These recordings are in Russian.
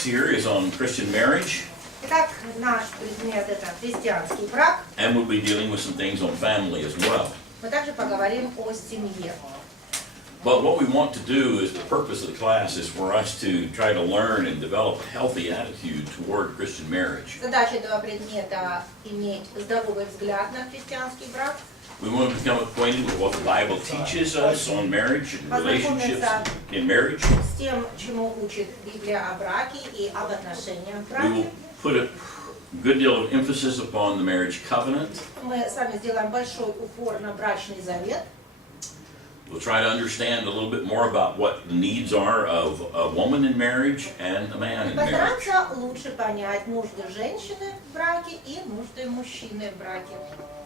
text here is on Christian marriage. Итак, наш предмет это христианский брак. And we'll be dealing with some things on family as well. Мы также поговорим о семье. But what we want to do is the purpose of the class is for us to try to learn and develop a healthy attitude toward Christian marriage. Задача этого предмета иметь здравый взгляд на христианский брак. We want to become acquainted with what the Bible teaches us on marriage and relationships in marriage. С тем, чему учит Библия о браке и об отношениях в We will браке. put a good deal of emphasis upon the marriage covenant. Мы с вами сделаем большой упор на брачный завет. We'll try to understand a little bit more about what the needs are of a woman in marriage and a man in marriage. Постараемся лучше понять нужды женщины в браке и нужды мужчины в браке.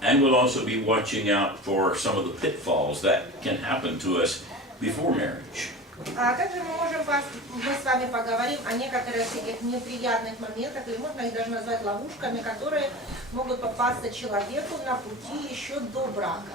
And we'll also be watching out for some of the pitfalls that can happen to us before marriage. А также мы с вами поговорим о некоторых таких неприятных моментах, или можно их даже назвать ловушками, которые могут попасться человеку на пути еще до брака.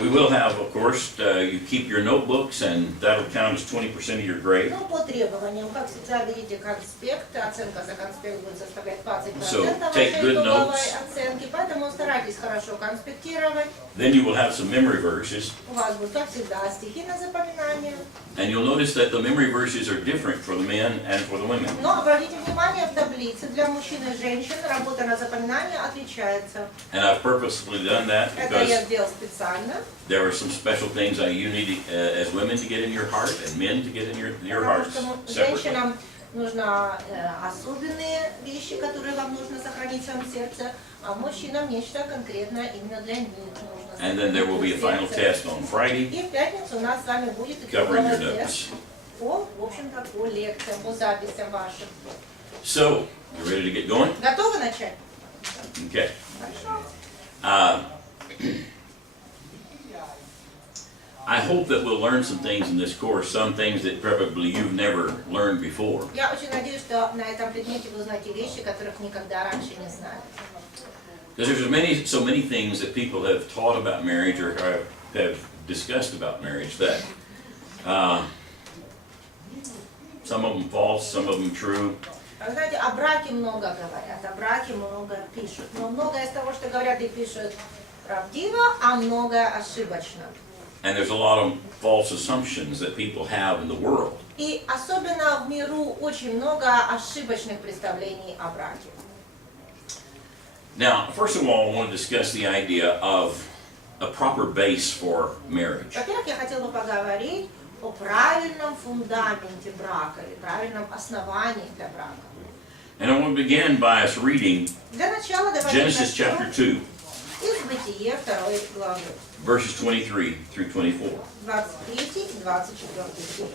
We will have, of course, you keep your notebooks, and that'll count as 20% of your grade. Ну, по требованиям, как всегда, видите конспект, оценка за конспект будет составлять 20% take вашей good итоговой notes. оценки, поэтому старайтесь хорошо конспектировать. Then you will have some memory verses, У вас будут, как всегда, стихи на запоминание. and you'll notice that the memory verses are different for the men and for the women. Но обратите внимание, в таблице для мужчин и женщин работа на запоминание отличается. And I've purposefully done that Это я because сделал специально. there are some special things that you need as women to get in your heart and men to get in your Потому hearts что separately. женщинам нужно особенные вещи, которые вам нужно сохранить в своем сердце, а мужчинам нечто конкретное именно для них нужно. And then there will be a final test on Friday И в пятницу у нас с вами будет covering your итоговый notes. тест по, в общем-то, по лекциям, по записям вашим. So, you ready to get going? Готовы начать? Okay. Хорошо. I hope that we'll learn some things in this course, some things that probably you've never learned before. Я очень надеюсь, что на этом предмете вы узнаете вещи, которых никогда раньше не знали. Because there's so many things that people have taught about marriage or have discussed about marriage that some of them false, some of them true. Вы знаете, о браке много говорят, о браке много пишут. Но многое из того, что говорят и пишут, правдиво, а многое ошибочно. And there's a lot of false assumptions that people have in the world. И особенно в миру очень много ошибочных представлений о браке. Now, first of all, I want to discuss the idea of a proper base for marriage. Во-первых, я хотела бы поговорить о правильном фундаменте брака, или правильном основании для брака. And I want to begin by us reading Для начала давайте Genesis chapter 2, из Бытие 2 главы, verses 23 through 24. 23 и 24 стих.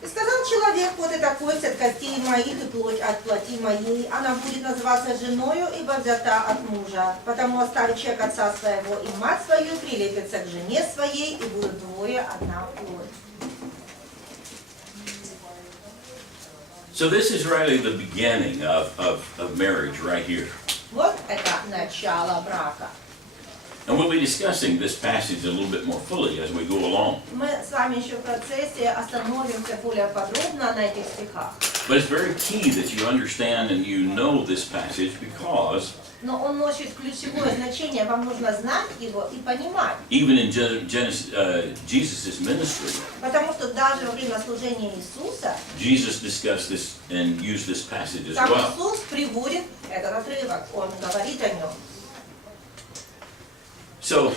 «И сказал человек, вот это кость от костей моих и плоть от плоти моей, она будет называться женою, ибо взята от мужа. Потому оставит человек отца своего и мать свою, прилепится к жене своей, и будут двое одна плоть». So this is really the beginning of marriage right here. Вот это начало брака. And we'll be discussing this passage a little bit more fully as we go along. Мы с вами еще в процессе остановимся более подробно на этих стихах. But it's very key that you understand and you know this passage because Но он носит ключевое значение, вам нужно знать его и понимать. even in Jesus' ministry, Потому что даже во время служения Иисуса, Jesus discussed this and used this passage as сам well. Иисус приводит этот отрывок, он говорит о нем. So,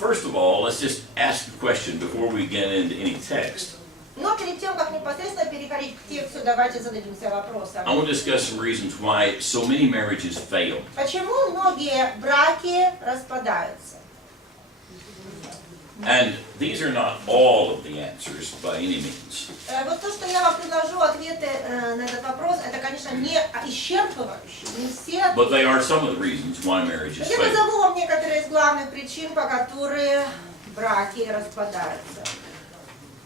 first of all, let's just ask a question before we get into any text. Но перед тем, как непосредственно переходить к тексту, давайте зададимся вопросом. I want to discuss some reasons why so many marriages fail. Почему многие браки распадаются? And these are not all of the answers by any means. Вот то, что я вам предложу, ответы на этот вопрос, это, конечно, не исчерпывающие, не все But they ответы. are some of the reasons why marriages Я fail. назову вам некоторые из главных причин, по которым браки распадаются.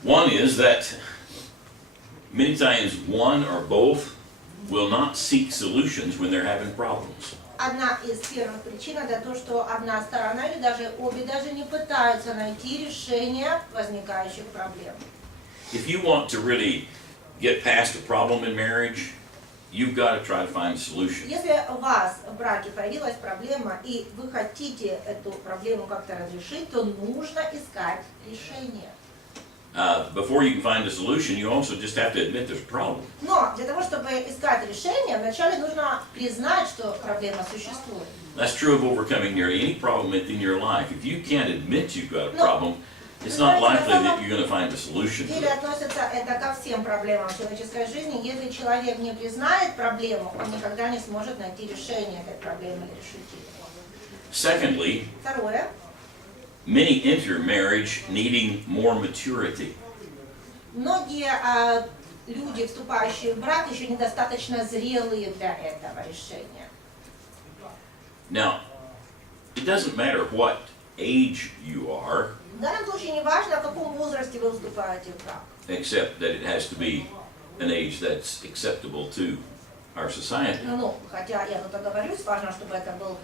One is that many times one or both will not seek solutions when they're having problems. Одна из первых причин это то, что одна сторона или даже обе даже не пытаются найти решение возникающих проблем. If you want to really get past a problem in marriage, you've got to try to find a solution. Если у вас в браке появилась проблема, и вы хотите эту проблему как-то разрешить, то нужно искать решение. Before you can find a solution, you also just have to admit there's a problem. Но для того, чтобы искать решение, вначале нужно признать, что проблема существует. That's true of overcoming nearly any problem in your life. If you can't admit you've got a problem, it's not likely that you're going to find a solution to Или it. относится это ко всем проблемам человеческой жизни. Если человек не признает проблему, он никогда не сможет найти решение этой проблемы или решить ее. Secondly, Второе. many enter marriage needing more maturity. Многие люди, вступающие в брак, еще недостаточно зрелые для этого решения. Now, it doesn't matter what age you are, В данном случае не важно, в каком возрасте вы вступаете в брак. except that it has to be an age that's acceptable to our society. Ну, хотя я тут оговорюсь, важно, чтобы это был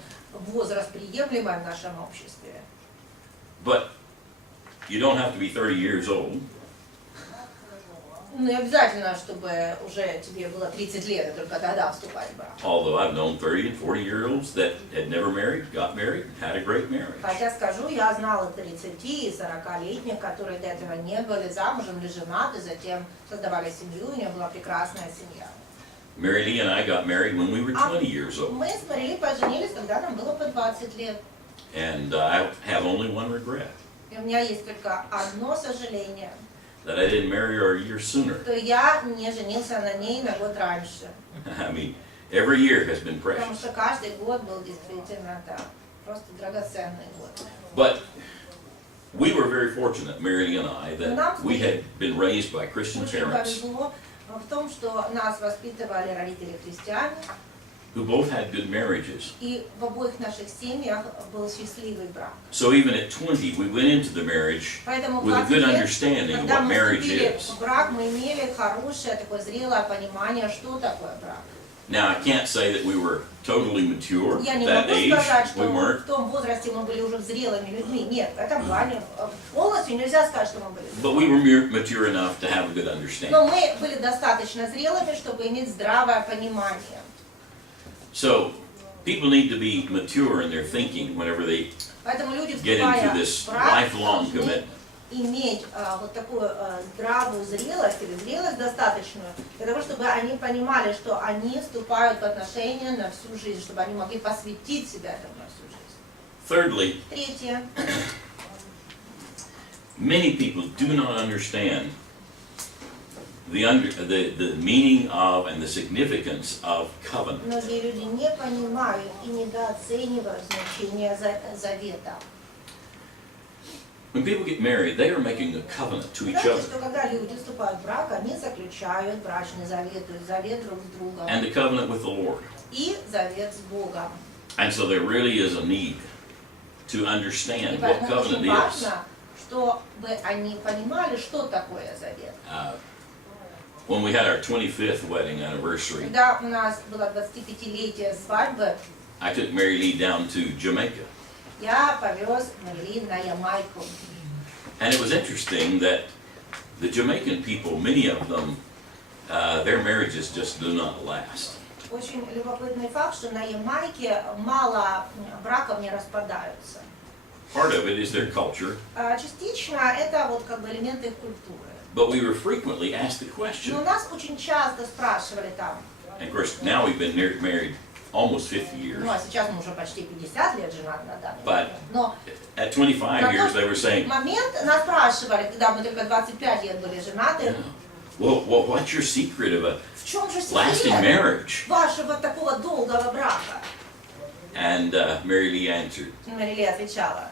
возраст приемлемый в нашем обществе. But you don't have to be 30 years old. Ну, не обязательно, чтобы уже тебе было 30 лет, и только тогда вступать в брак. Although I've known 30 and 40-year-olds that had never married, got married, and had a great marriage. Хотя скажу, я знала 30 и 40-летних, которые до этого не были замужем или женаты, затем создавали семью, у них была прекрасная семья. Mary Lee and I got married when we were 20 years old. Мы с Марили поженились, когда нам было по 20 лет. And I have only one regret, И у меня есть только одно сожаление, that I didn't marry her a year sooner. что я не женился на ней на год раньше. I mean, every year has been Потому precious. что каждый год был действительно, да, просто драгоценный год. But we were very fortunate, Mary Lee and I, that we had been raised by Christian Очень parents повезло в том, что нас воспитывали родители-христиане, who both had good marriages. и в обоих наших семьях был счастливый брак. So even at 20, we went into the marriage Поэтому with a 20 good лет, understanding of когда what мы marriage вступили is. в брак, мы имели хорошее, такое зрелое понимание, что такое брак. Now, I can't say that we were totally mature Я at не that могу age. сказать, We что в weren't. том возрасте мы были уже зрелыми людьми. Нет, в этом плане полностью нельзя сказать, что мы были But we зрелыми. were mature enough to have a good understanding. Но мы были достаточно зрелыми, чтобы иметь здравое понимание. So, people need to be mature in their thinking whenever they Поэтому люди, get into вступая this в брак, lifelong должны commitment. иметь вот такую здравую зрелость или зрелость достаточную для того, чтобы они понимали, что они вступают в отношения на всю жизнь, чтобы они могли посвятить себя этому на всю жизнь. Thirdly, Третье. many people do not understand the meaning of and the significance of covenant. Многие люди не понимают и недооценивают значение завета. When people get married, they are making a covenant to each Знаете, other. что когда люди вступают в брак, они заключают брачный завет, то есть завет друг с другом. And the covenant with the Lord. И завет с Богом. And so there really is a need to И understand what поэтому очень covenant is. важно, чтобы они понимали, что такое завет. When we had our 25th wedding anniversary, Когда у нас было 25-летие свадьбы, I took Mary Lee down to Jamaica. я повез Марилин на Ямайку. And it was interesting that the Jamaican people, many of them, their marriages just do not last. Очень любопытный факт, что на Ямайке мало браков не распадаются. Part of it is their culture, Частично это вот как бы элементы их культуры. but we were frequently asked the Но question. нас очень часто спрашивали там, And of course, now we've been married almost 50 years. ну а сейчас мы уже почти 50 лет женаты на данный But момент. Но at 25 years, they were в saying, момент нас спрашивали, когда мы только 25 лет были женаты, well, what's your secret of a в чем же lasting секрет marriage? вашего такого долгого брака? And Mary Lee answered, Марилия отвечала,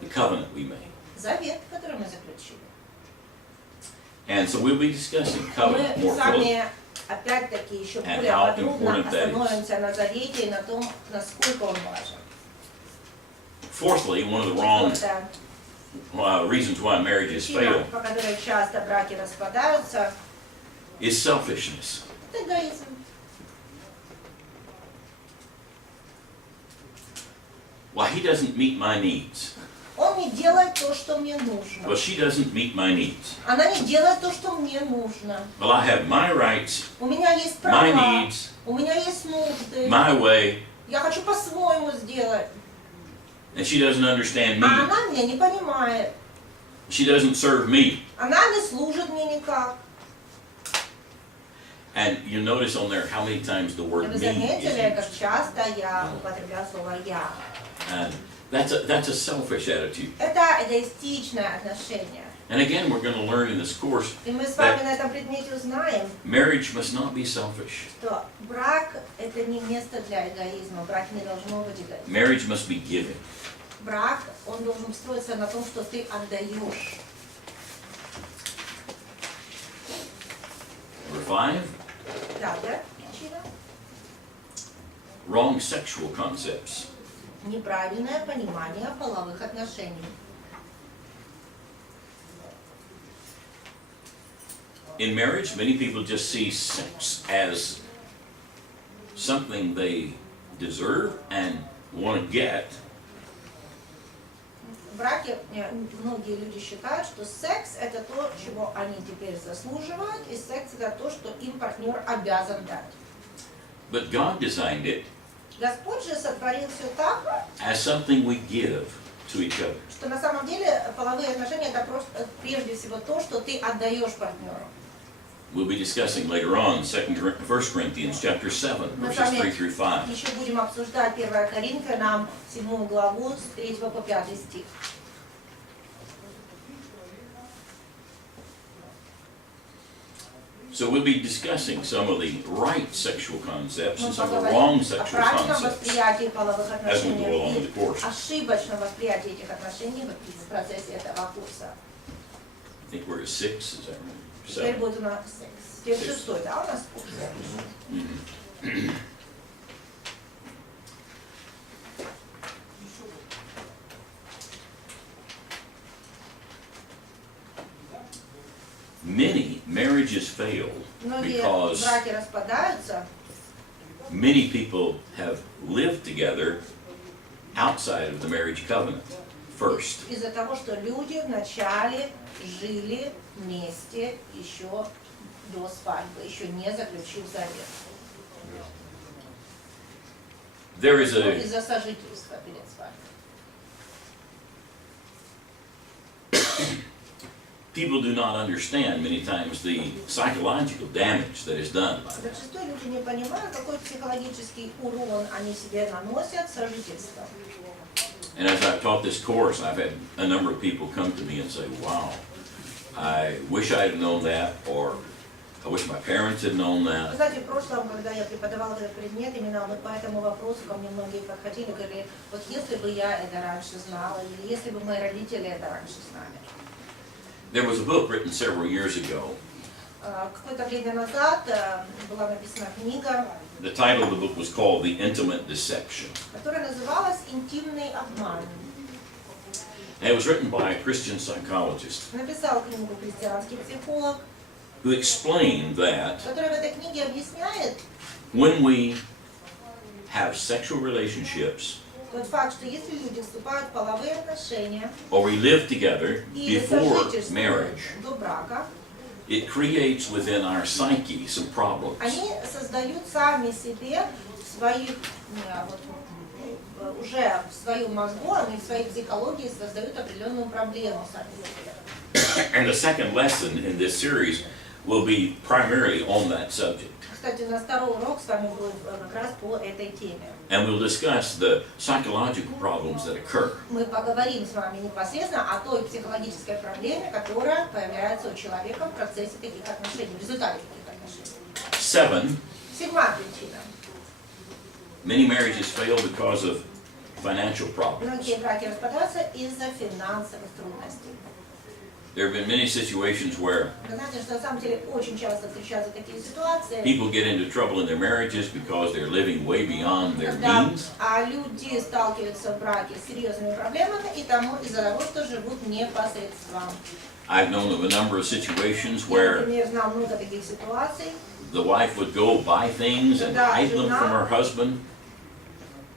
the covenant we made. завет, который мы заключили. And so we'll be discussing covenant Мы more с fully. вами опять-таки еще And более how подробно important that is. остановимся на завете и на том, насколько он важен. Fourthly, one of the wrong reasons why marriages Причина, fail по которой часто браки распадаются, is selfishness. это эгоизм. Why, he doesn't meet my needs. Он не делает то, что мне нужно. Well, she doesn't meet my needs. Она не делает то, что мне нужно. Well, I have my rights, У меня есть my права, needs, у меня есть нужды. my way, Я хочу по-своему сделать. and she doesn't understand А me. она меня не понимает. She doesn't serve me. Она не служит мне никак. And you notice on there how many times the И word вы me заметили, is как used. часто я употребляю слово «я». And that's a selfish attitude. Это эгоистичное отношение. And again, we're going to learn in this course И мы с вами на этом предмете узнаем, marriage must not be selfish. что брак – это не место для эгоизма. Брак не должно быть эгоизмом. Marriage must be giving. Брак, он должен строиться на том, что ты отдаешь. Number 5, Пятая причина – wrong sexual concepts. неправильное понимание половых отношений. In marriage, many people just see sex as something they deserve and want to get. В браке многие люди считают, что секс – это то, чего они теперь заслуживают, и секс – это то, что им партнер обязан дать. But God designed it Господь же сотворил все так, as something we give to each other. что на самом деле половые отношения – это просто прежде всего то, что ты отдаешь партнеру. We'll be discussing later on 1 Corinthians chapter 7, Мы с verses 3 вами through 5. еще будем обсуждать 1 Коринфянам 7 главу с 3 по 5 стих. So we'll be discussing some of the right sexual concepts Мы and some of the поговорим wrong о sexual правильном concepts восприятии половых as we go along отношений with the course. и ошибочном восприятии этих отношений в процессе этого курса. I think we're at 6, is that right? Теперь 7. будет у нас секс. Теперь шестой, да, у нас курс. Many marriages fail Многие because браки распадаются, many people have lived together outside of the marriage covenant first. из-за того, что люди вначале жили вместе еще до свадьбы, еще не заключив завет. There is a Из-за сожительства перед свадьбой. people do not understand many times the psychological damage that is done by that. Зачастую люди не понимают, какой психологический урон они себе наносят сожительством. And as I've taught this course, I've had a number of people come to me and say, wow, I wish I had known that, or I wish my parents had known Вы that. знаете, в прошлом, когда я преподавала этот предмет, именно вот по этому вопросу ко мне многие подходили и говорили, вот если бы я это раньше знала, или если бы мои родители это раньше знали. There was a book written several years ago. Какое-то время назад была написана книга, The title of the book was called The Intimate Deception. которая называлась «Интимный обман». And it was written by a Christian psychologist Написал книгу христианский психолог, who explained that который в этой книге объясняет when we have sexual relationships тот факт, что если люди вступают в половые отношения or we live together или before сожительствуют marriage, до брака, it creates within our psyche some problems. они создают сами себе своих, уже в своем мозгу, они в своей психологии создают определенную проблему сами себе. And the second lesson in this series will be primarily on that subject. Кстати, у нас второй урок с вами будет как раз по этой теме. And we'll discuss the psychological problems that occur. Мы поговорим с вами непосредственно о той психологической проблеме, которая появляется у человека в процессе таких отношений, в результате таких отношений. 7. Седьмая причина. Many marriages fail because of financial problems. Многие браки распадаются из-за финансовых трудностей. There have been many situations where Вы знаете, что на самом деле очень часто встречаются такие ситуации, people get into trouble in their marriages because they're living way beyond their когда means. люди сталкиваются в браке с серьезными проблемами и тому из-за того, что живут не по средствам. I've known of a number of situations Я, where например, знаю много таких ситуаций, the wife would go buy things and hide them from her husband.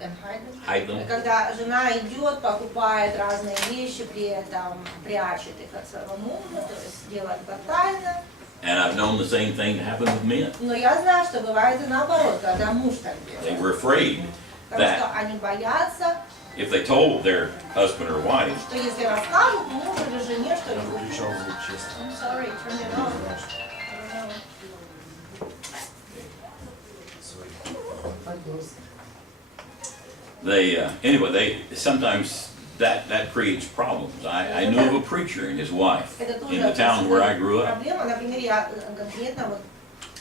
hide them. Когда жена идет, покупает разные вещи, при этом прячет их от своего мужа, то есть делает это тайно. And I've known the same thing to happen with men. Но я знаю, что бывает и наоборот, когда муж так They делает. were afraid Потому что that они боятся, if they told their husband or wife, что если расскажут мужу или жене что-нибудь. Включал звук честно. I'm sorry, turn it off. I don't know. they sometimes that creates problems. I knew of a preacher and his wife Это тоже in the town where I grew up. проблема. Например, я конкретно вот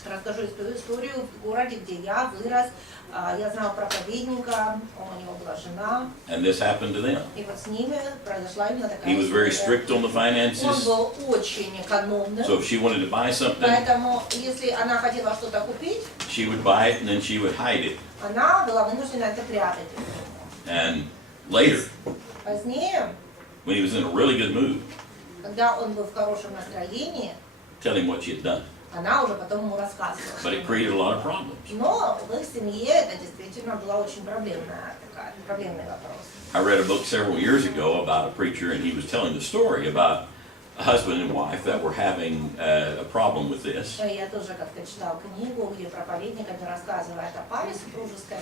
расскажу историю в городе, где я вырос. Я знала проповедника, у него была жена, And this happened to them. и вот с ними произошла именно такая He was very история. strict on the Он finances, был очень экономным, so if she wanted to buy something, поэтому если она хотела что-то купить, she would buy it and then she would hide it. она была вынуждена это прятать. And later, Позднее, when he was in a really good mood, когда он был в хорошем настроении, tell him what she had done. она уже потом ему рассказывала. But it created a lot of problems. Но в их семье это действительно была очень проблемный вопрос. I read a book several years ago about a preacher, and he was telling the story about a husband and wife that were having a problem with this. Я тоже как-то читал книгу, где проповедник рассказывает о паре супружеской,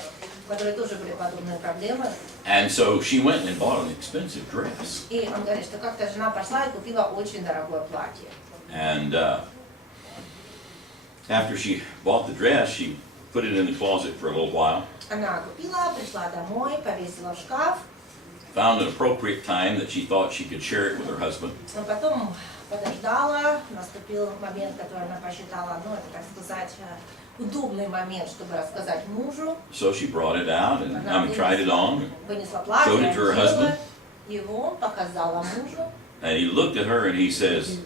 у которой тоже были подобные проблемы. And so she went and bought an expensive dress. И он говорит, что как-то жена пошла и купила очень дорогое платье. And after she bought the dress, she put it in the closet for a little while. Она купила, пришла домой, повесила в шкаф, Found an appropriate time that she thought she could share it with her husband. но потом подождала, наступил момент, который она посчитала, ну, это, так сказать, удобный момент, чтобы рассказать мужу. So she brought it out and tried it on. Вынесла Showed платье, it to her одела husband. его, показала мужу. And he looked at her and he says,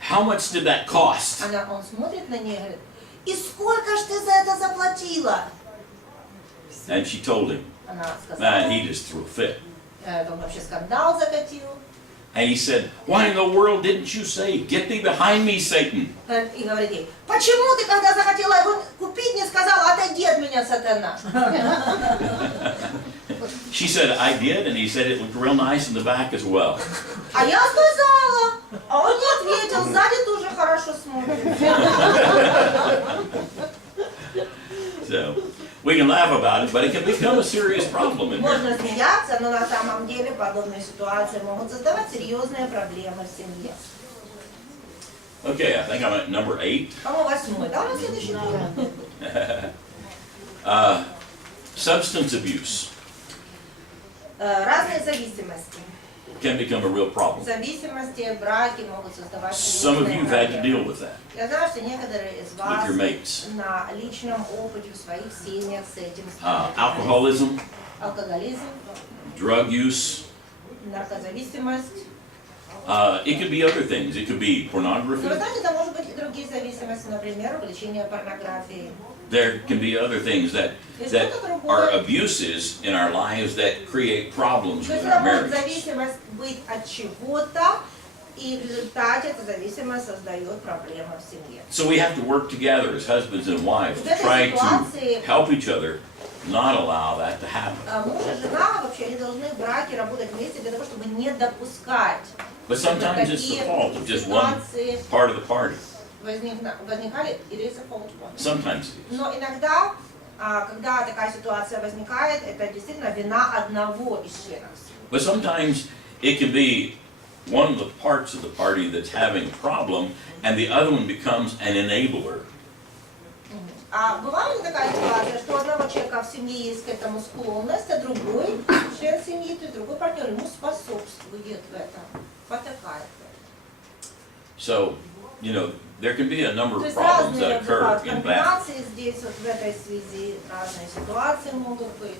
"How much did that cost?" Он смотрит на нее и говорит, и сколько ж ты за это заплатила? And she told him. Она сказала, Man, he just threw a fit. он вообще скандал закатил. And he said, "Why in the world didn't you say, 'Get thee behind me, Satan'?" И говорит ей, почему ты, когда захотела его купить, не сказала, отойди от меня, сатана? She said, "I did," and he said it looked real nice in the back as well. А я сказала, а он не ответил, сзади тоже хорошо смотрит. So we can laugh about it, but it can become a serious problem in Можно marriage. смеяться, но на самом деле подобные ситуации могут создавать серьезные проблемы в семье. Okay, I think I'm at number 8. По-моему, 8. Да, у нас следующий тур. Substance abuse Разные зависимости. can become a real problem. Зависимости, браки могут создавать Some of серьезные you have had to проблемы. deal with that, Я знаю, что некоторые из with вас your mates. на личном опыте в своих семьях с этим Alcoholism, алкоголизм, drug use, наркозависимость. it could be other things. It could be Но pornography. вы знаете, это может быть и другие зависимости, например, увлечение порнографией. There can be other things that are abuses in our lives that create problems То with есть our это может marriages. зависимость быть от чего-то, и в результате эта зависимость создает проблемы в семье. So we have to work together as husbands and wives to try to help each other not allow that to happen. Муж и жена вообще они должны в браке работать вместе для того, чтобы не допускать, But sometimes it's the fault of just one ситуации part of the party. возникали, it is a fault one. Sometimes it is. Но иногда, когда такая ситуация возникает, это действительно вина одного из членов семьи. But sometimes it can be one of the parts of the party that's having a problem and the other one becomes an enabler. А бывала ли такая ситуация, что у одного человека в семье есть к этому склонность, а другой член семьи, то есть другой партнер ему способствует в этом, потакает в этом. So, you know, there can be a number То of есть problems разные that occur in that. комбинации здесь, вот в этой связи, разные ситуации могут быть.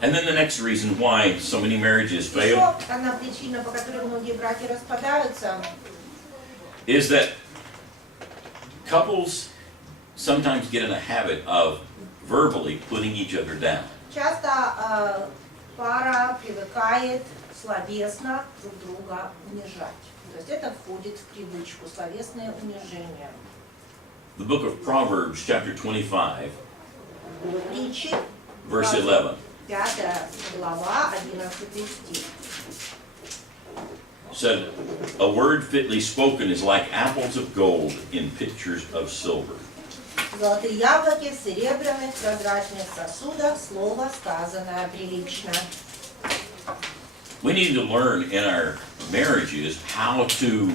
And then the next reason why so many marriages Еще fail одна причина, по которой многие браки распадаются, is that couples sometimes get in a habit of verbally putting each other down. часто пара привыкает словесно друг друга унижать. То есть это входит в привычку, словесное унижение. The book of Proverbs, chapter 25, Притчи, verse 11. 5 глава, 11 стих. Said, a word fitly spoken is like apples of gold in pitchers of silver. Золотые яблоки в серебряных прозрачных сосудах, слово сказанное прилично. We need to learn in our marriages how to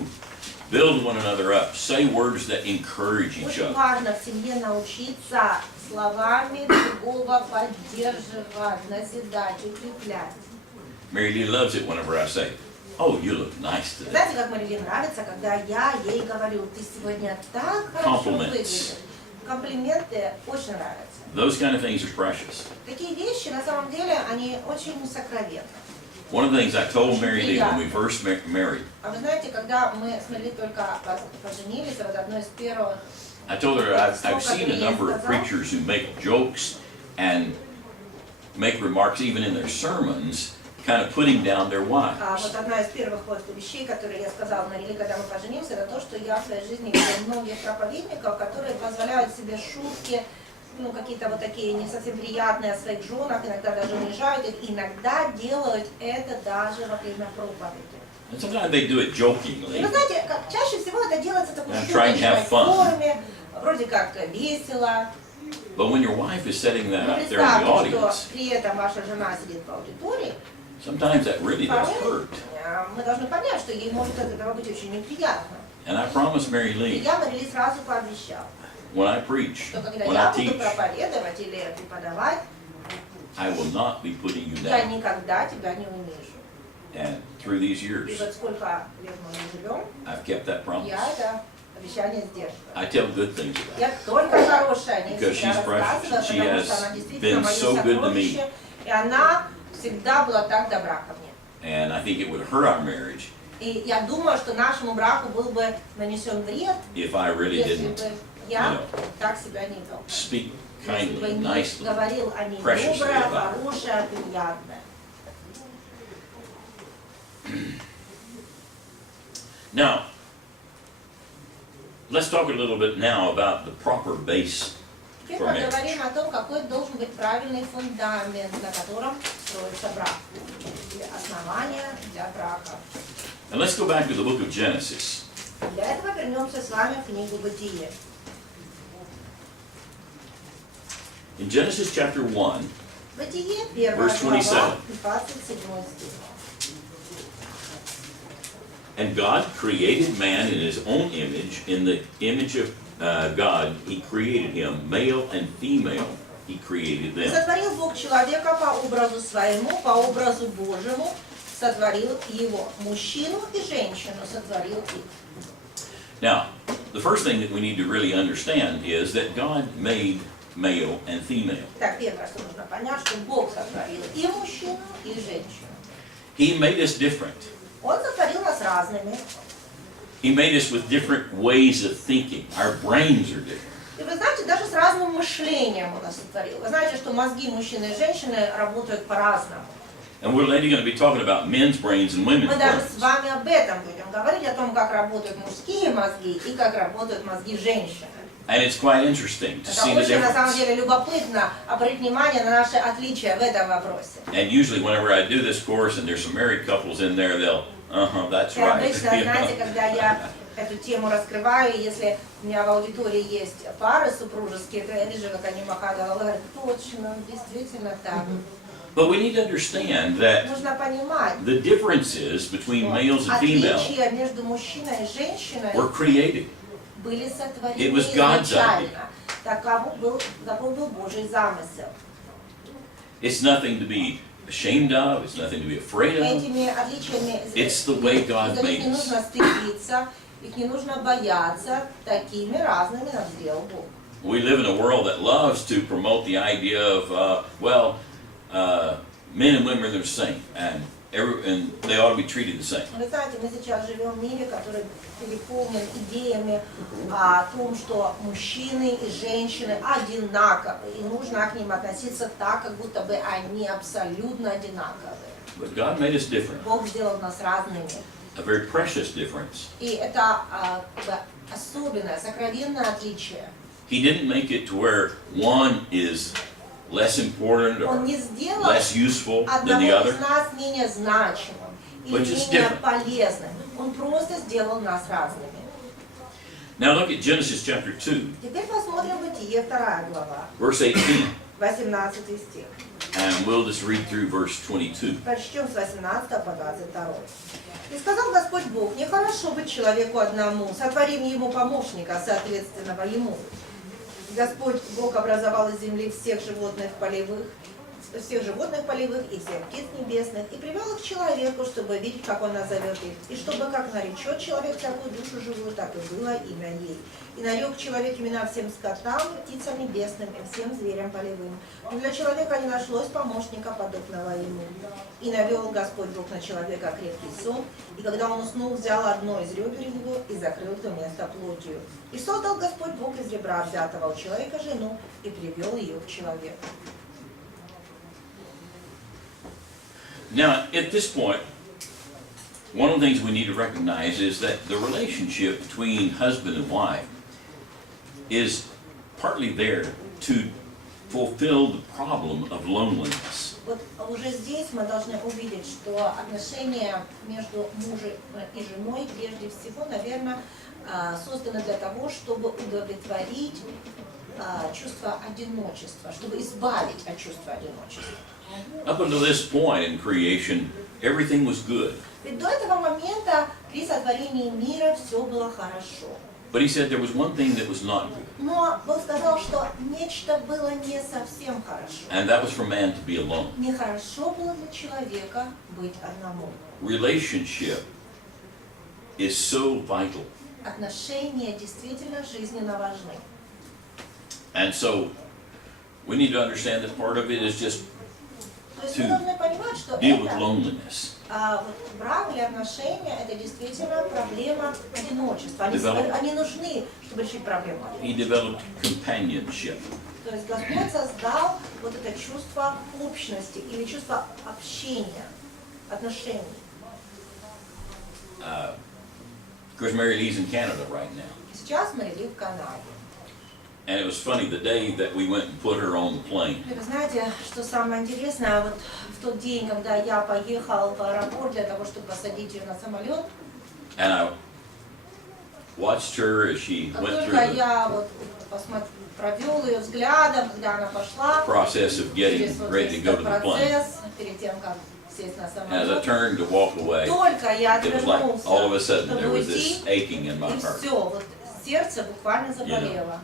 build one another up, say words that encourage each Очень other. важно в семье научиться словами другого поддерживать, назидать, укреплять. Mary Lee loves it whenever I say, oh, you look nice today. Знаете, как Мариле нравится, когда я ей говорю, ты сегодня так хорошо выглядишь. Комплименты очень нравятся. Those kind of things are precious. Такие вещи, на самом деле, они очень сокровенны. One of the things I told Mary Lee when we first married, А вы знаете, когда мы с Марилей только поженились, вот одно из первых, I told her I've seen a number of preachers who make jokes and make remarks even in their sermons, kind of putting down their wives. вот одна из первых вот вещей, которые я сказала Мариле, когда мы поженились, это то, что я в своей жизни видела многих проповедников, которые позволяют себе шутки, ну, какие-то вот такие не совсем приятные о своих женах, иногда даже унижают их, иногда делают это даже во время проповеди. And sometimes they do it И jokingly. вы знаете, как чаще всего это делается в такой Trying to шуточной have fun. форме, вроде как весело. But when your wife is setting that Но out there in the представьте, что audience, при этом ваша жена сидит в аудитории, sometimes that really does порой hurt. мы должны понять, что ей может от этого быть очень неприятно. And I promised Mary И Lee, я Мариле сразу пообещала, when I preach, что когда when я I буду teach, проповедовать или преподавать, I will not be putting you я down. никогда тебя не унижу. And through these И years, вот сколько лет мы уже живем, I've kept that promise. я это обещание сдерживаю. I tell good things about her. Я только хорошее не Because всегда she's precious. рассказываю, She потому has что она действительно been мое so good to me. сокровище, и она всегда была так добра ко мне. And I think it would hurt our marriage И я думаю, что нашему браку был бы нанесен вред, if I really если didn't бы я так себя не вел. speak Если бы kindly, не nicely. говорил о ней preciously доброе, about it. хорошее, приятное. Now, let's talk a little bit now about the proper base Теперь for marriage. поговорим о том, какой должен быть правильный фундамент, на котором строится брак. Или основание для брака. And let's go back to the book of Genesis. Для этого вернемся с вами в книгу Бытие. In Genesis chapter 1, Бытие, 1 Verse глава, 27. 27 стих. and God created man in his own image, in the image of God, he created him, male and female, he created И them. сотворил Бог человека по образу своему, по образу Божьему, сотворил его. Мужчину и женщину сотворил их. Now, the first thing that we need to really understand is that God made male and female. Так, первое, что нужно понять, что Бог сотворил и мужчину, и женщину. He made us different. Он сотворил нас разными. He made us with different ways of thinking. Our brains are different. И вы знаете, даже с разным мышлением Он нас сотворил. Вы знаете, что мозги мужчины и женщины работают по-разному. And we're later going to be talking about men's brains and women's Мы даже с brains. вами об этом будем говорить, о том, как работают мужские мозги и как работают мозги женщины. And it's quite interesting to Это see the очень, на самом difference. деле, любопытно обратить внимание на наши отличия в этом вопросе. And usually whenever I do this course and there's some married couples in there, they'll, that's И right. обычно, знаете, когда я эту тему раскрываю, если у меня в аудитории есть пары супружеские, то я вижу, как они махают головой, говорят, точно, действительно так. But we need to understand that Нужно понимать, the differences between males and females отличия между мужчиной и женщиной were created. были сотворены It was God's изначально. Таков был Божий замысел. It's nothing to be ashamed of. It's nothing to be afraid of. Этими отличиями It's the way God за них made не us. нужно стыдиться, их не нужно бояться, такими разными нас сделал Бог. We live in a world that loves to promote the idea of, men and women are the same, and they ought to be treated the same. Вы знаете, мы сейчас живем в мире, который переполнен идеями о том, что мужчины и женщины одинаковы, и нужно к ним относиться так, как будто бы они абсолютно одинаковы. But God made us different, Бог сделал нас разными. a very precious difference. И это как бы особенное, сокровенное отличие. He didn't make it to where one is less important or Он не сделал less useful than одного the из other. нас менее значимым или But just менее different. полезным. Он просто сделал нас разными. Now look at Genesis chapter 2, Теперь посмотрим Бытие, 2 глава, verse 18. 18 стих. And we'll just read through verse 22. Прочтем с 18 по 22. «И сказал Господь Бог, нехорошо быть человеку одному, сотворим ему помощника, соответственного ему. Господь Бог образовал из земли всех животных полевых и всех птиц небесных, и привел их к человеку, чтобы видеть, как он назовет их, и чтобы, как наречет человек всякую душу живую, так и было имя ей. И нарек человек имена всем скотам, птицам небесным и всем зверям полевым. Но для человека не нашлось помощника, подобного ему. И навел Господь Бог на человека крепкий сон, и когда он уснул, взял одно из ребер его и закрыл то место плотью. И создал Господь Бог из ребра взятого у человека жену, и привел ее к человеку». Now, at this point, one of the things we need to recognize is that the relationship between husband and wife is partly there to fulfill the problem of loneliness. Вот уже здесь мы должны увидеть, что отношения между мужем и женой прежде всего, наверное, созданы для того, чтобы удовлетворить чувство одиночества, чтобы избавить от чувства одиночества. Up until this point in creation, everything was good. Ведь до этого момента при сотворении мира все было хорошо. But he said there was one thing that was not good, Но Бог сказал, что нечто было не совсем хорошо. and that was for man to be alone. Нехорошо было для человека быть одному. Relationship is so vital. Отношения действительно жизненно важны. And so we need to understand that part of it is just То есть мы должны понимать, что deal with это loneliness. вот брак или отношения – это действительно проблема одиночества. Они нужны, чтобы решить проблему. He developed companionship. То есть Господь создал вот это чувство общности или чувство общения, отношений. Of course, Mary Lee's in Canada right now. Сейчас мы жили в Канаде. And it was funny, the day that we went and put her on the plane, Вы знаете, что самое интересное, вот в тот день, когда я поехал в аэропорт для того, чтобы посадить ее на самолет, and I watched her as she как went through только the я вот провел ее взглядом, когда она пошла, process of getting через вот ready to весь go to этот the plane. процесс, перед тем, как сесть на And as I самолет, turned to walk away, только я it was like отвернулся, all of a sudden there чтобы was this уйти, aching in my и heart. все, вот сердце буквально заболело.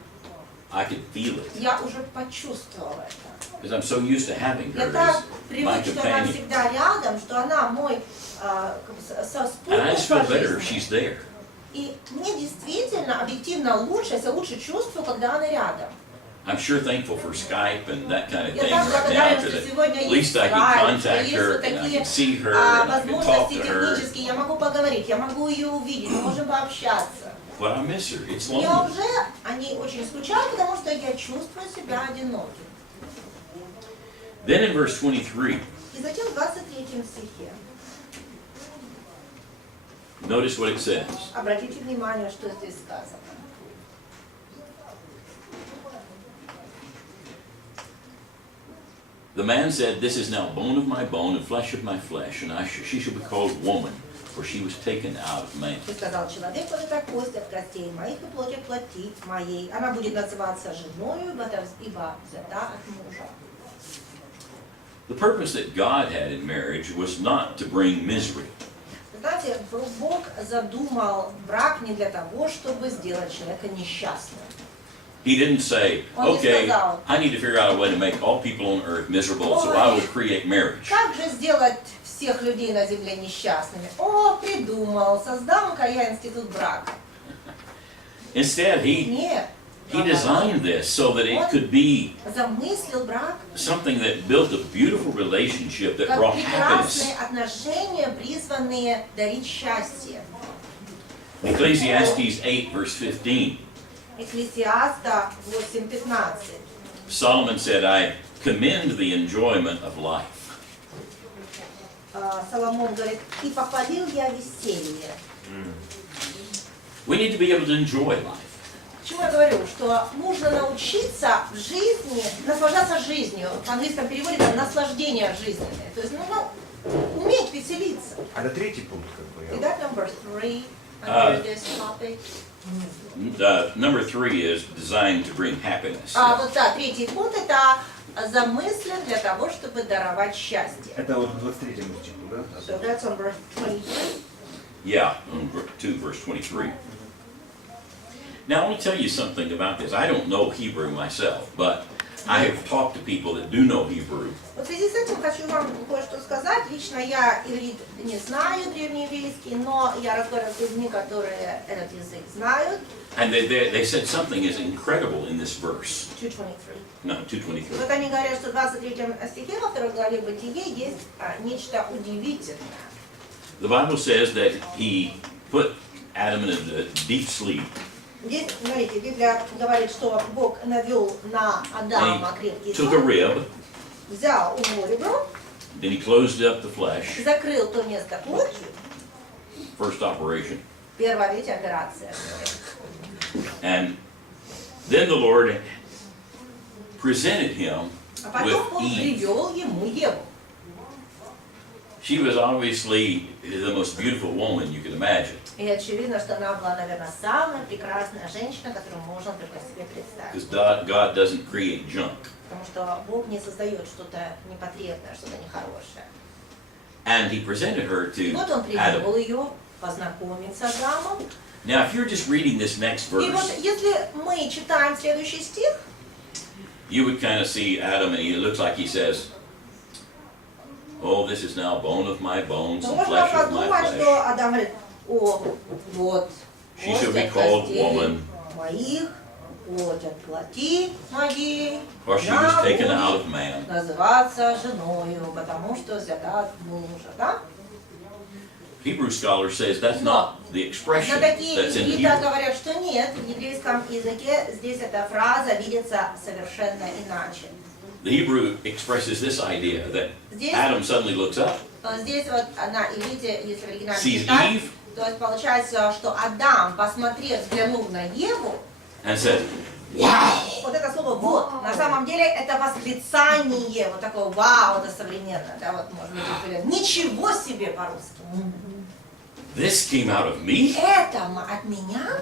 I could feel it Я уже почувствовала это. because I'm so used to having Я her так as привык, my что она companion. всегда рядом, что она мой And спутник I just по feel better if жизни. she's there. И мне действительно, объективно лучше, я себя лучше чувствую, когда она рядом. I'm sure thankful for Skype and that kind of Я thing так right now, благодарен, because что сегодня at least есть I can Skype, что contact есть her вот and I такие can see her and I can talk возможности to her. технические. Я могу поговорить, я могу ее увидеть, мы можем пообщаться. But I miss her. It's Я lonely. уже о ней очень скучаю, потому что я чувствую себя одиноким. Then in verse 23, И затем в 23 стихе. notice what it says. Обратите внимание, что здесь сказано. The man said, "This is now bone of my bone and flesh of my flesh, and she shall be called woman, for she was taken out of man." И сказал человек, вот это кость от костей моих и плоть от плоти моей. Она будет называться женою, ибо взята от мужа. The purpose that God had in marriage was not to bring misery. Знаете, Бог задумал брак не для того, чтобы сделать человека несчастным. He didn't say, Он не "Okay, сказал, I need to figure out a way to make all people on earth miserable, so I will create marriage." как же сделать всех людей на земле несчастными? О, придумал, создам-ка я институт брака. Instead, Нет. he designed this so that it could be Замыслил брак something that built a beautiful relationship that как brought happiness. прекрасные отношения, призванные дарить счастье. Ecclesiastes 8, verse 15. Экклесиаста 8:15. Solomon said, "I commend the enjoyment of life." Соломон говорит, и похвалил я веселье. We need to be able to enjoy life. Почему я говорю, что нужно научиться в жизни наслаждаться жизнью. В английском переводе там наслаждение жизненное. То есть нужно уметь веселиться. А это третий пункт, как бы. И that number 3 under this topic. Number 3 is designed to bring happiness. Вот да, третий пункт это замыслен для того, чтобы даровать счастье. Это вот 23-м стиху, да? So that's on verse 23. Yeah, 2 verse 23. Now I want to tell you something about this. I don't know Hebrew myself, but I have talked to people that do know Hebrew. Вот в связи с этим хочу вам кое-что сказать. Лично я иврит не знаю, древнееврейский, но я разговариваю с людьми, которые этот язык знают. And they said something is incredible in this verse. 2:23. No, 2:23. Вот они говорят, что в 23 стихе во второй главе Бытие есть нечто удивительное. The Bible says that he put Adam in a deep sleep. Здесь, смотрите, Библия говорит, что Бог навел на Адама крепкий Took a сон, rib, взял у него ребро, then he closed up the flesh. закрыл то место плотью. First operation. Первая, видите, операция. And then the Lord presented him А потом with он Eve. привел ему Еву. She was obviously the most beautiful woman you could imagine. И очевидно, что она была, наверное, самая прекрасная женщина, которую можно только себе представить. Because God doesn't create junk. Потому что Бог не создает что-то непотребное, что-то нехорошее. And he presented her to Вот он привел Adam. ее познакомиться с Адамом. Now, if you're just reading this next И вот verse, если мы читаем следующий стих, you would kind of see Adam, and it looks like he says, "Oh, this is now bone of my bones то and можно flesh of my подумать, flesh. что Адам говорит, о, вот, She shall плоть be от called костей woman, моих, плоть от плоти моей, for she она was taken будет out of man." называться женою, потому что взята от мужа, да? Hebrew scholar says that's not the expression Но такие that's in ивриты Hebrew. говорят, что нет, в еврейском языке здесь эта фраза видится совершенно иначе. The Hebrew expresses this idea that Здесь, Adam suddenly looks up, здесь вот на иврите, если в оригинале sees читать, Eve, то есть получается, что Адам, посмотрев, взглянув на Еву, and said, "Wow!" вот это слово «вот», на самом деле это восклицание, вот такое «вау», это современное, да, вот может быть, говорят, «ничего себе» по-русски. This came out of me? Это от меня,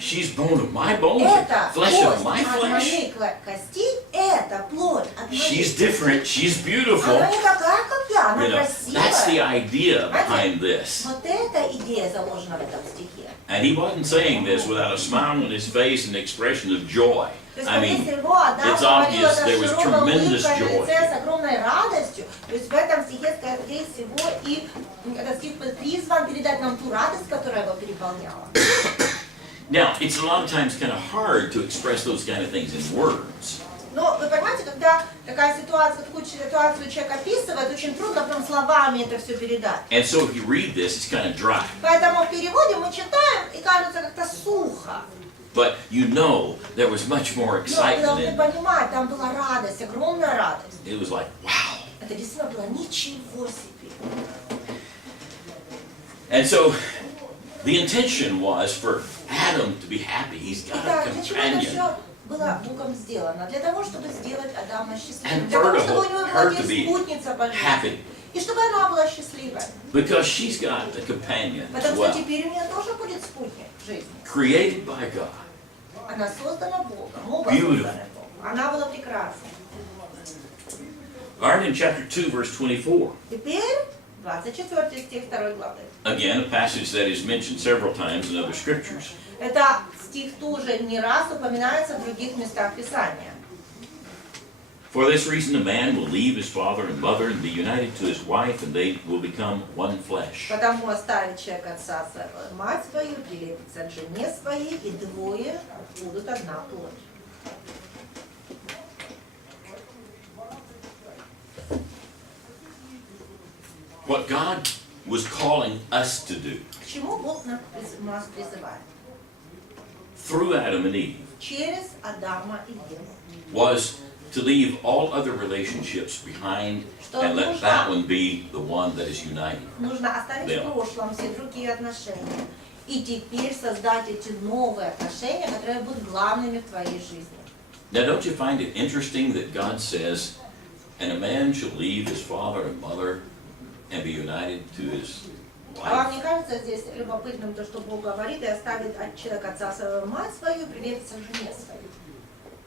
She's bone of my bones, это flesh кость of my от flesh. моей кости, это плоть от моей. She's different, she's beautiful. Она не такая, как я, она You know, красивая. that's the idea behind this. Вот эта идея заложена в этом стихе. And he wasn't saying this without a smile on his face and an expression of joy. То есть, I mean, если его Адам it's говорил obvious это there was широкой tremendous улыбкой на joy. лице, с огромной радостью, то есть в этом стихе, скорее всего, и этот стих призван передать нам ту радость, которая его переполняла. Now, it's a lot of times kind of hard to express those kind of things in words. Но вы понимаете, когда такая ситуация, такую ситуацию человек описывает, очень трудно прям словами это все передать. And so if you read this, it's kind of dry. Поэтому в переводе мы читаем, и кажется как-то сухо. But you know there was much more Но вы excitement должны in it. понимать, там была радость, огромная радость. It was like, wow. Это действительно было ничего себе. And so the intention was for Adam to be happy. He's got a Итак, для чего это companion. все было Богом сделано? Для того, чтобы сделать Адама счастливым. And Для того, for чтобы у него her была to be спутница по жизни. happy. И чтобы она была счастливой. Because she's got a companion as Потому что well. теперь у нее тоже будет спутник в жизни. Created by God. Она создана Богом, оба Beautiful. созданы Богом. Она была прекрасна. All right, in chapter 2, verse 24. Теперь 24 стих 2 главы. Again, a passage that is mentioned several times in other scriptures. Это стих тоже не раз упоминается в других местах Писания. For this reason, a man will leave his father and mother and be united to his wife, and they will become one flesh. Потому оставит человек отца своего, мать свою, прилепится к жене своей, и двое будут одна плоть. What God was calling us to do К чему Бог нас призывает? through Adam and Eve Через Адама и Еву. was to leave all other relationships behind and let that one be the one that is united. Нужно оставить Да. в прошлом все другие отношения И теперь создать эти новые отношения, которые будут главными в твоей жизни. Now, don't you find it interesting that God says, and a man shall leave his father and mother and be united to his А вам wife? не кажется здесь любопытным то, что Бог говорит, и оставит человек отца своего, мать свою, и прилепится к жене своей?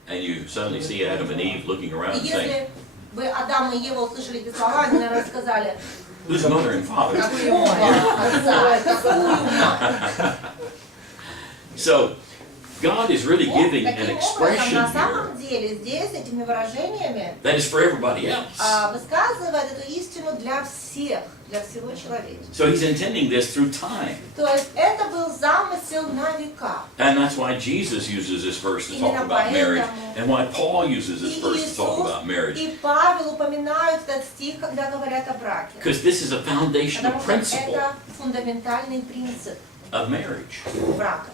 And you suddenly see Adam and Eve looking around И and saying, если бы Адам и Ева услышали эти слова, они, наверное, сказали: whose mother and father? какого отца, какую мать? So, God is really Бог giving an таким образом, expression на here самом деле, здесь, этими выражениями, that is for everybody else. высказывает эту истину для всех, для всего человечества. So he's intending this through time. То есть это был замысел на века. And that's why Jesus uses this verse to talk about marriage, and why Paul uses this И verse to talk Иисус about marriage. и Павел упоминают этот стих, когда говорят о браке. Because this is a foundational Потому что principle это фундаментальный принцип of marriage. брака.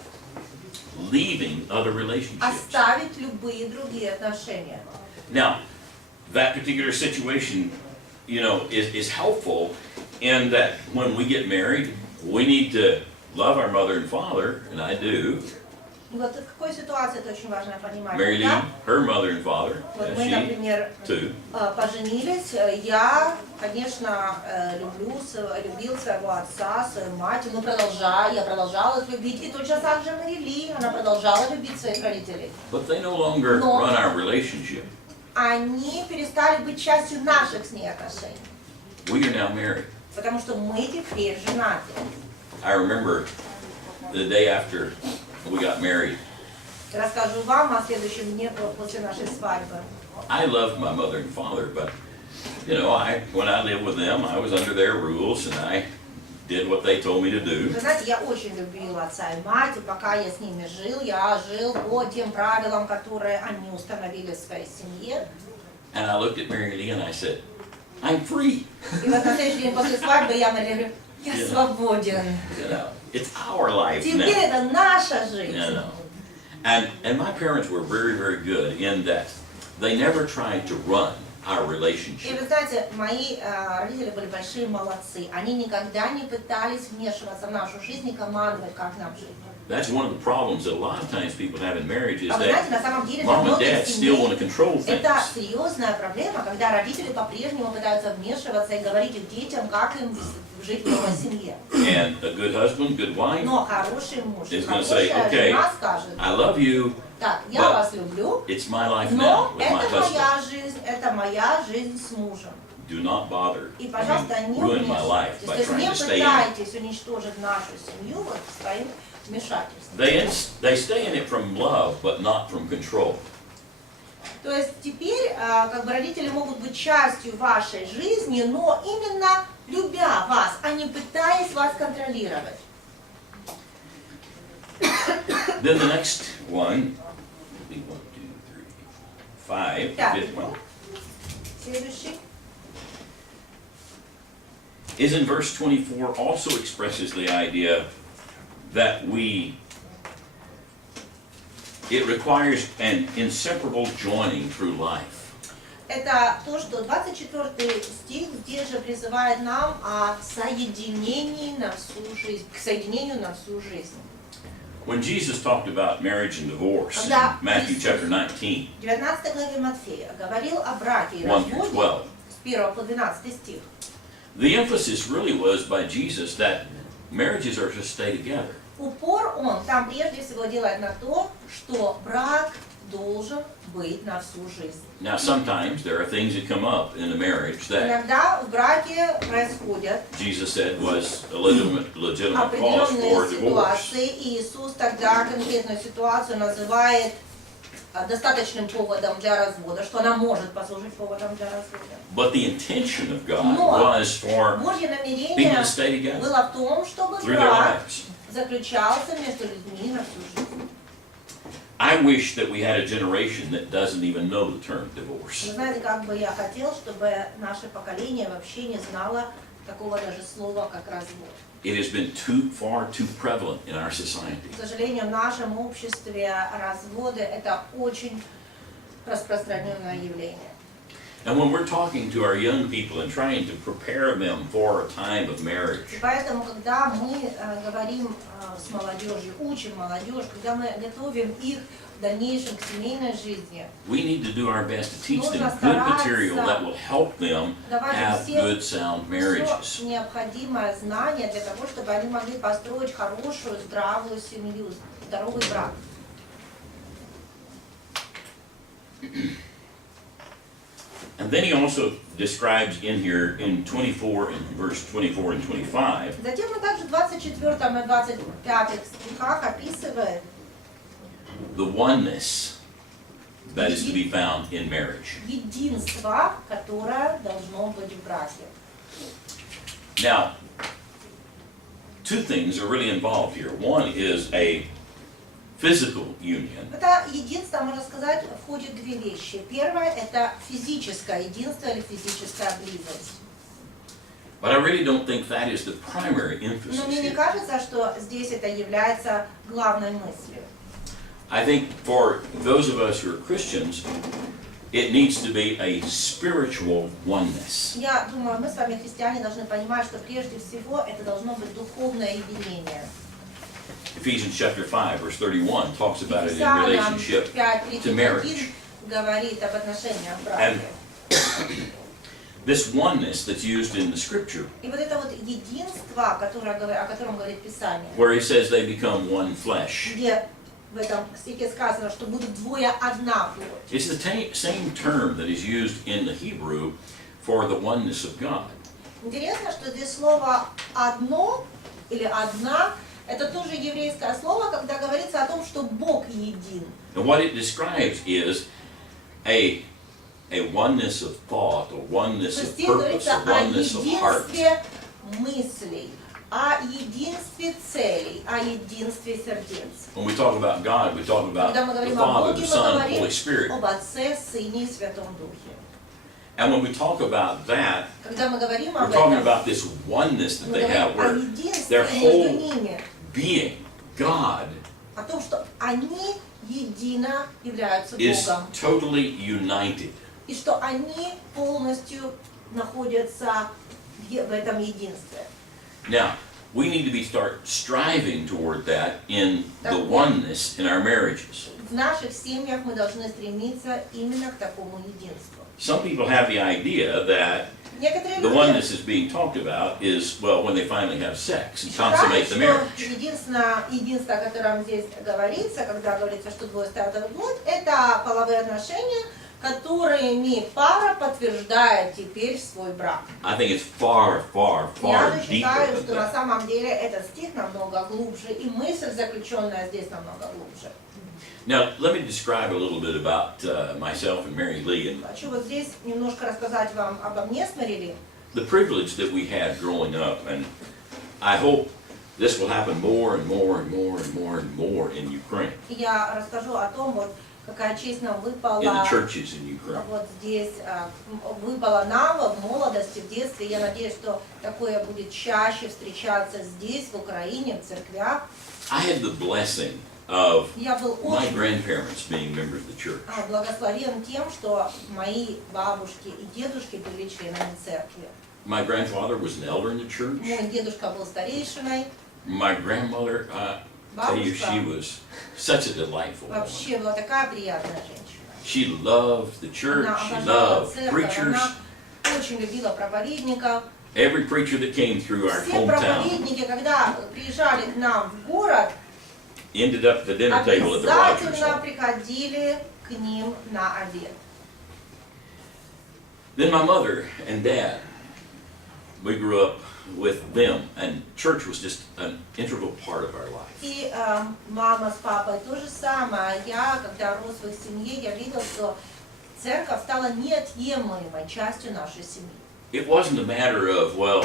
Leaving other relationships. Оставить любые другие отношения. Now, that particular situation, you know, is helpful in that when we get married, we need to love our mother and father, and I do. И вот в какой ситуации это очень важно понимать. Mary Lee, Да? her mother and father, Вот and мы, she например, too. поженились. Я, конечно, любил своего отца, свою мать. И я продолжала их любить. И точно так же Мэри Ли, она продолжала любить своих родителей. But they no longer Но run our relationship. они перестали быть частью наших с ней отношений. We are now married. Потому что мы теперь женаты. I remember the day after we got married. Расскажу вам о следующем дне после нашей свадьбы. I loved my mother and father, but you know, when I lived with them, I was under their rules and I did what they told me to do. Вы знаете, я очень любила отца и мать, и пока я с ними жил, я жил по тем правилам, которые они установили в своей семье. And I looked at Mary Lee and I said, I'm free. И вот на следующий день после свадьбы я говорю: я свободен. You know, it's our life Теперь now. это наша жизнь. You know. And my parents were very, very good in that they never tried to run our И relationship. вы знаете, мои родители были большие молодцы. Они никогда не пытались вмешиваться в нашу жизнь и командовать, как нам жить. That's one of the problems that a lot of times people have in marriage is А вы знаете, на that самом деле для mom and многих dad still want to семей control это things. серьезная проблема, когда родители по-прежнему пытаются вмешиваться и говорить их детям, как им жить в новой семье. And a good husband, good wife Но хороший муж, is going to say, хорошая okay, жена скажет: I love you, так, я but вас люблю, it's my life но now with my husband. это моя жизнь с мужем. Do not bother. И, пожалуйста, не ruin my life вмешивайтесь. by То есть trying не to stay in. пытайтесь уничтожить нашу семью вот своим вмешательством. They stay in it from love, but not from control. То есть теперь как бы родители могут быть частью вашей жизни, но именно любя вас, а не пытаясь вас контролировать. Then the next one, 1, 2, 3, 4, 5, the Так, fifth one, следующий. is in verse 24, also expresses the idea that it requires an inseparable joining through life. Это то, что 24 стих здесь же призывает нам о соединении на всю жизнь, к соединению на всю жизнь. When Jesus talked about marriage and divorce in Когда Matthew chapter 19, В 19 главе Матфея говорил о браке и 1 through разводе 12, с 1 по 12 стих. the emphasis really was by Jesus that marriages are to stay together. Упор он там прежде всего делает на то, что брак должен быть на всю жизнь. Now, sometimes there are things that come up in a marriage that Иногда в браке происходят Jesus said was a legitimate cause определенные for divorce. ситуации, и Иисус тогда конкретную ситуацию называет достаточным поводом для развода, что она может послужить поводом для развода. But the intention of God Но was for Божье people намерение to stay together было в том, чтобы through their брак lives. заключался между людьми на всю жизнь. I wish that we had a generation that doesn't even know the term divorce. Вы знаете, как бы я хотел, чтобы наше поколение вообще не знало такого даже слова, как развод. It has been far too prevalent in our society. К сожалению, в нашем обществе разводы – это очень распространенное явление. And when we're talking to our young people and trying to prepare them for a time of marriage, И поэтому, когда мы говорим с молодежью, учим молодежь, когда мы готовим их в дальнейшем к семейной жизни, we need to do our best to teach them Нужно good material стараться that will help them давать им have все good, sound marriages. все необходимое знание для того, чтобы они могли построить хорошую, здравую семью, здоровый брак. And then he also describes in here in 24, in verse 24 and 25, Затем он также в 24 и 25 стихах описывает the oneness that is to be found in marriage. единство, которое должно быть в браке. Now, two things are really involved here. One is a physical union, В это единство, можно сказать, входит две вещи. Первое – это физическое единство или физическая близость. but I really don't think that is the primary Но emphasis мне не here. кажется, что здесь это является главной мыслью. I think for those of us who are Christians, it needs to be a spiritual oneness. Я думаю, мы с вами, христиане, должны понимать, что прежде всего это должно быть духовное единение. Ephesians chapter 5, verse 31 talks about it in Ефесянам relationship 5:31 marriage. говорит об отношениях в браке. And this oneness that's used in the scripture, И вот это вот единство, о котором говорит Писание, where he says they become one flesh, где в этом стихе сказано, что будут двое одна плоть. it's the same term that is used in the Hebrew for the oneness of God. Интересно, что здесь слово «одно» или «одна» — это тоже еврейское слово, когда говорится о том, что Бог един. And what it describes is a oneness of thought, a oneness То of есть здесь purpose, говорится a о oneness of heart. единстве мыслей, о единстве целей, о единстве сердец. When we talk about God, we talk about Когда мы the говорим о Father, Боге, the мы Son, and the говорим Holy Spirit. об Отце, Сыне и Святом Духе. And when we talk about that, Когда мы говорим we're об talking этом, about this oneness that мы they have, говорим о where единстве their между whole ними, being, God, о том, что они едино являются is Богом, totally united. и что они полностью находятся в этом единстве. Now, we need to start striving toward that in the Так вот. oneness in our marriages. В наших семьях мы должны стремиться именно к такому единству. Some people have the idea that Некоторые the люди oneness is being talked about is, well, when they finally have sex and считают, consummate the что marriage. единство, о котором здесь говорится, когда говорится, что двое стоят в год, это половые отношения, которыми пара подтверждает теперь свой брак. I think it's far, far, Я far же deeper считаю, than что на that. самом деле этот стих намного глубже, и мысль, заключенная здесь, намного глубже. Now, let me describe a little bit about myself and Mary Lee and Хочу вот здесь немножко рассказать вам обо мне с Мэри Ли. the privilege that we had growing up, and I hope this will happen more and more and more and more and more in Ukraine, Я расскажу о том, вот, какая честь нам in выпала the churches in Ukraine. вот здесь, выпала нам в молодости, в детстве. Я надеюсь, что такое будет чаще встречаться здесь, в Украине, в церквях. I had the blessing of Я был my очень grandparents being members of the church. благословен тем, что мои бабушки и дедушки были членами церкви. My grandfather was an elder in the church. Мой дедушка был старейшиной. My grandmother, tell you, Бабушка she was such a delightful woman. вообще была такая приятная женщина. She loved the church, Она she обожала loved церковь, preachers. она очень любила проповедников. Every preacher that came through our Все hometown проповедники, когда приезжали к нам в город, ended up at the dinner table at the Rogers обязательно home. приходили к ним на обед. Then my mother and dad, we grew up with them, and church was just an integral part of our life. И мама с папой то же самое. Я, когда рос в их семье, я видел, что церковь стала неотъемлемой частью нашей семьи. It wasn't a matter of, well,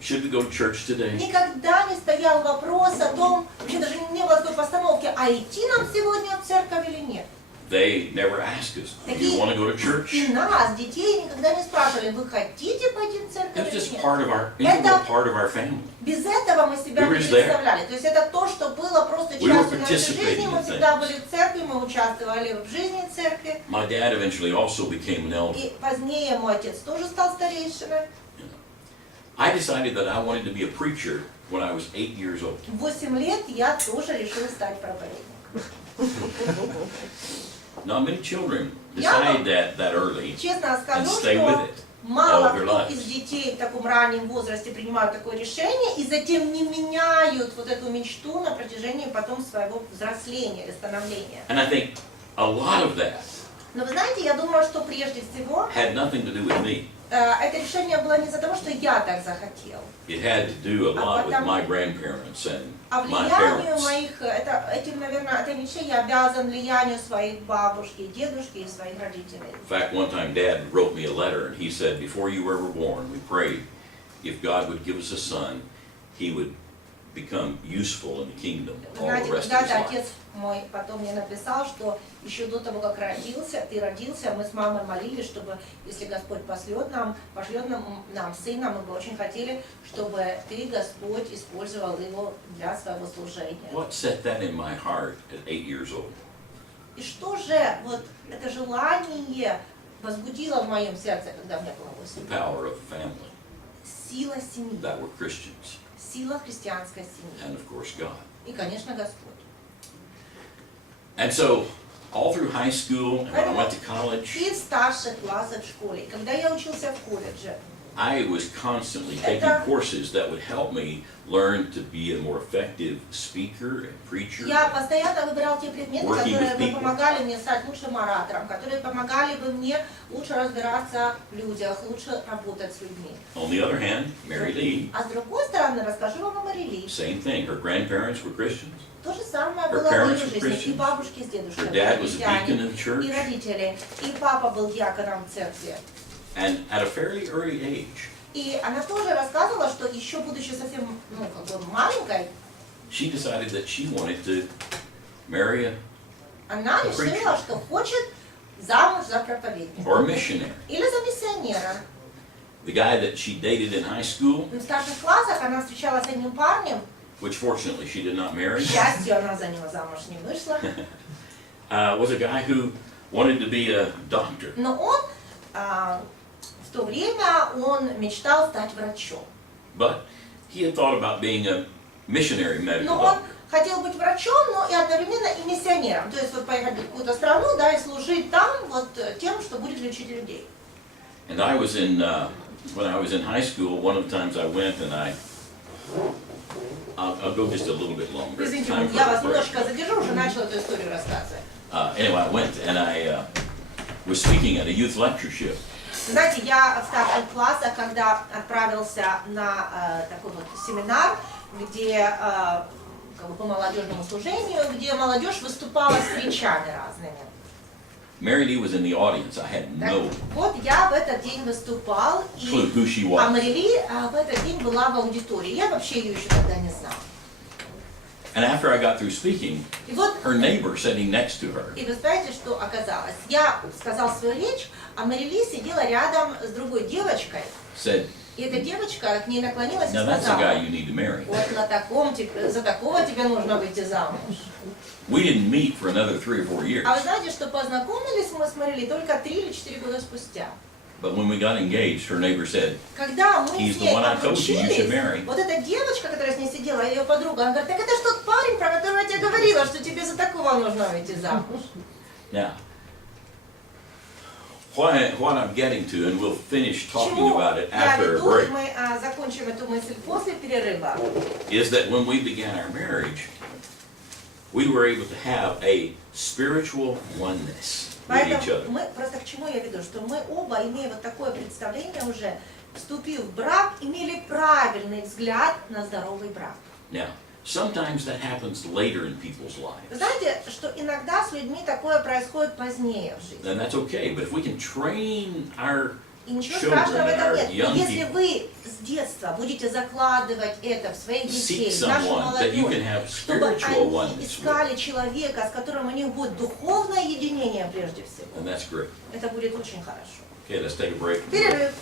should we go to church today? Никогда не стоял вопрос о том, вообще даже не было такой постановки, а идти нам сегодня в церковь или нет. they never ask us, do you Такие- want to go to church? И нас, детей, никогда не спрашивали, вы хотите пойти в It церковь was или just нет? part of our, integral Это- part of our family. Без этого мы себя We were не just there. представляли. То есть это то, что было просто We were частью нашей participating жизни. Мы in всегда things. были в церкви, мы участвовали в жизни церкви. My dad eventually also became an elder. И позднее мой отец тоже стал старейшиной. I decided that I wanted to be a preacher when I was 8 years old. В 8 лет я тоже решила стать проповедником. Not many children Yeah. decide that early Честно and скажу, stay with что it. мало all their кто lives. из детей в таком раннем возрасте принимают такое решение и затем не меняют вот эту мечту на протяжении потом своего взросления или становления. And I think a lot of that Но вы знаете, я думаю, что прежде всего had nothing to do with me. это решение было не из-за того, что я так захотел. It had to do a lot with потому- my grandparents and А my влиянию parents. моих, этим, наверное, этой мечте я обязан влиянию своих бабушки, дедушки и своих родителей. In fact, one time Dad wrote me a letter and he said, before you were ever born, we prayed if God would give us a son, he would become useful in the kingdom Вы all знаете, the rest of his когда-то отец life. мой потом мне написал, что еще до того, как ты родился, мы с мамой молились, чтобы, если Господь пошлет нам сына, мы бы очень хотели, чтобы ты, Господь, использовал его для своего служения. What set that in my heart at 8 years old? И что же вот это желание возбудило в моем сердце, когда мне было 8 The лет? power of family, Сила семьи, that were Christians, сила христианской семьи and of course God. и, конечно, Господь. And so, all through high school and when I went to college, И в старших классах в школе. И когда я учился в колледже, I was constantly taking Это- courses that would help me learn to be a more effective speaker and preacher. я постоянно выбирал те предметы, Working которые with бы people. помогали мне стать лучшим оратором, которые помогали бы мне лучше разбираться в людях, лучше работать с людьми. On the other hand, Mary Lee, А с другой стороны, расскажу вам о Марили. same thing. Her grandparents were Christians. То же самое Her было в parents ее were жизни. И Christians. бабушки с дедушкой Her dad были was a deacon христиане, in the church. и родители. И папа был диаконом в церкви. And at a fairly early age, И она тоже рассказывала, что еще будучи совсем маленькой, she decided that she wanted to marry она A решила, preacher. что хочет замуж за проповедника. or a missionary. Или за миссионера. The guy that she dated in high school, В старших классах она встречалась с одним парнем. which fortunately she did not К marry, счастью, она за него замуж не вышла. was a guy who wanted to be a doctor. Но он в то время он мечтал стать врачом. But he had thought about being a missionary medical Но он doctor. хотел быть врачом, но и одновременно и миссионером. То есть вот поехать в какую-то страну, да, и служить там вот тем, что будет лечить людей. And I was in, when I was in high school, one of the times I went and I'll go just a little bit longer. It's Извините, time for я a вас break. немножко задержу, уже начала эту историю рассказывать. Anyway, I went and I was speaking at a youth lectureship. Знаете, я в старших классах, когда отправился на такой вот семинар, где как бы по молодежному служению, где молодежь выступала с речами разными. Mary Lee was in the audience. I had Так no вот, я в этот день выступал, clue и who she was. Марили в этот день была в аудитории. Я вообще ее еще тогда не знала. And after I got through speaking, И вот, her neighbor sitting next to her и вы знаете, что оказалось? Я сказал свою речь, а Марили сидела рядом с другой девочкой, said, и эта девочка к ней наклонилась и "Now that's the guy сказала: you need to marry." вот за такого тебе нужно выйти замуж. We didn't meet for another 3 or 4 years. А вы знаете, что познакомились мы с Марили только 3 или 4 года спустя. But when we got engaged, her neighbor said, Когда мы He's с the ней one I told you you should marry. обручились, вот эта девочка, которая с ней сидела, ее подруга, она говорит: так это ж тот парень, про которого я тебе говорила, что тебе за такого нужно выйти замуж. now, what I'm getting to, and we'll finish К talking чему about it я after a веду, и break, мы закончим эту мысль после перерыва. is that when we began our marriage, we were able to have a spiritual oneness with each Поэтому other. мы, просто к чему я веду, что мы оба, имея вот такое представление уже, вступив в брак, имели правильный взгляд на здоровый брак. Now, sometimes that happens later in people's Вы lives, знаете, что иногда с людьми такое происходит позднее в жизни. and that's okay. But if we can train our И ничего children страшного в and этом our нет. young И если people вы с детства будете закладывать это в своих детей, seek в нашу someone that you can молодежь, have чтобы spiritual они oneness with, искали человека, с которым у них будет духовное единение прежде всего. And that's great. Это будет очень хорошо. Okay, let's take a break. Перерыв.